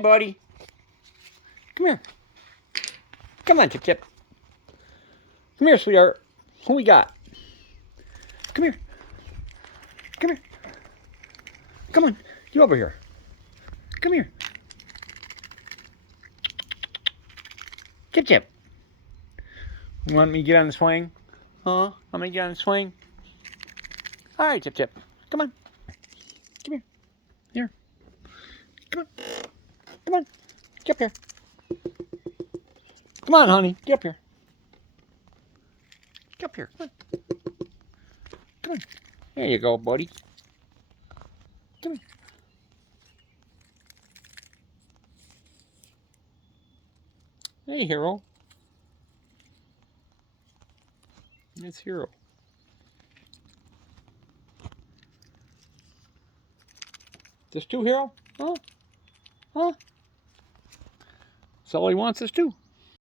buddy. Come here. Come on, Chip Chip. Come here, sweetheart. Who we got? Come here. Come here. Come on. You over here. Come here. Chip Chip. You want me to get on the swing? Huh? Want me to get on the swing? All right, Chip Chip. Come on. Come here. Here. Come on. Come on. Get up here. Come on, honey. Get up here. Get up here. Come on. Come on. There you go, buddy. Come here. Hey, Hero. It's Hero. Just two, Hero? Huh? Huh? That's all he wants is two.